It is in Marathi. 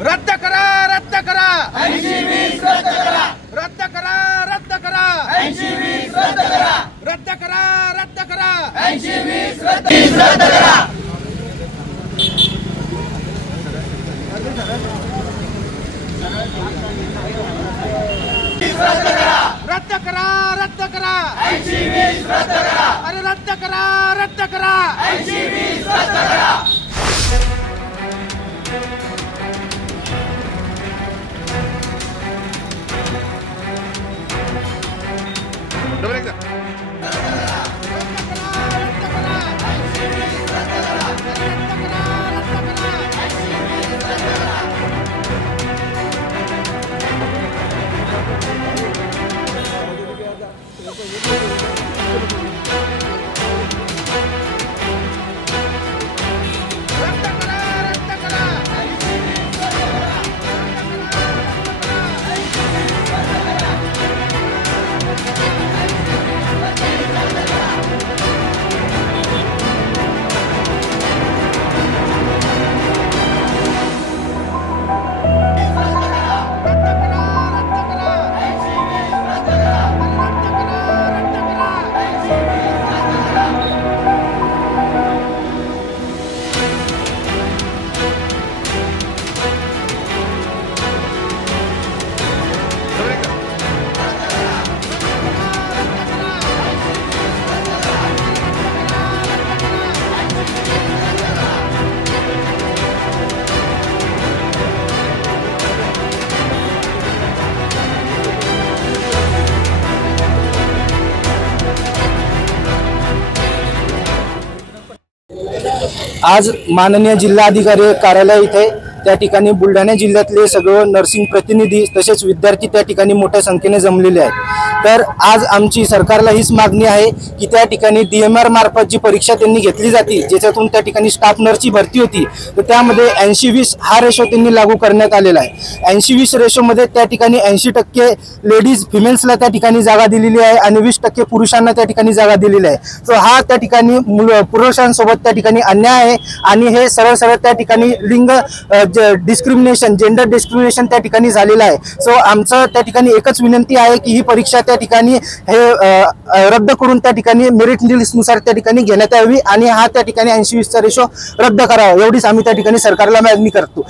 रद्द करा, रद्द करा, 80-20 रद्द करा, रद्द करा, रद्द करा, 80-20 रद्द करा, रद्द करा, रद्द करा, 80-20 रद्द करा, रद्द करा, रद्द करा, 80-20 रद्द करा, अरे रद्द करा, रद्द करा, 80-20 रद्द करा. आज माननीय जिल्हाधिकारी कार्यालय इथे त्या ठिकाणी बुलढाणा जिल्ह्यातले सगळे नर्सिंग प्रतिनिधी तसेच विद्यार्थी त्या ठिकाणी मोठ्या संख्येने जमलेले आहेत। तर आज आमची सरकारला हीच मागणी आहे की त्या ठिकाणी DMR मार्फत जी परीक्षा त्यांनी घेतली जाते ज्याच्यातून त्या ठिकाणी स्टाफ नर्सची भरती होती तर त्यामध्ये 80-20 हा रेशो त्यांनी लागू करण्यात आलेला आहे। 80-20 रेशोमध्ये त्या ठिकाणी 80% लेडीज फिमेल्सला त्या ठिकाणी जागा दिलेली आहे आणि 20% पुरुषांना त्या ठिकाणी जागा दिलेली आहे। सो हा त्या ठिकाणी पुरुषांसोबत त्या ठिकाणी अन्याय आहे आणि हे सरळ सरळ त्या ठिकाणी लिंग डिस्क्रिमिनेशन जेंडर डिस्क्रिमिनेशन त्या ठिकाणी झालेलं आहे। सो आमचं त्या ठिकाणी एकच विनंती आहे की ही परीक्षा त्या ठिकाणी हे रद्द करून त्या ठिकाणी मेरिट लिस्टनुसार त्या ठिकाणी घेण्यात यावी आणि हा त्या ठिकाणी 80-20 चा रेशो रद्द करावा एवढीच आम्ही त्या ठिकाणी सरकारला मागणी करतो।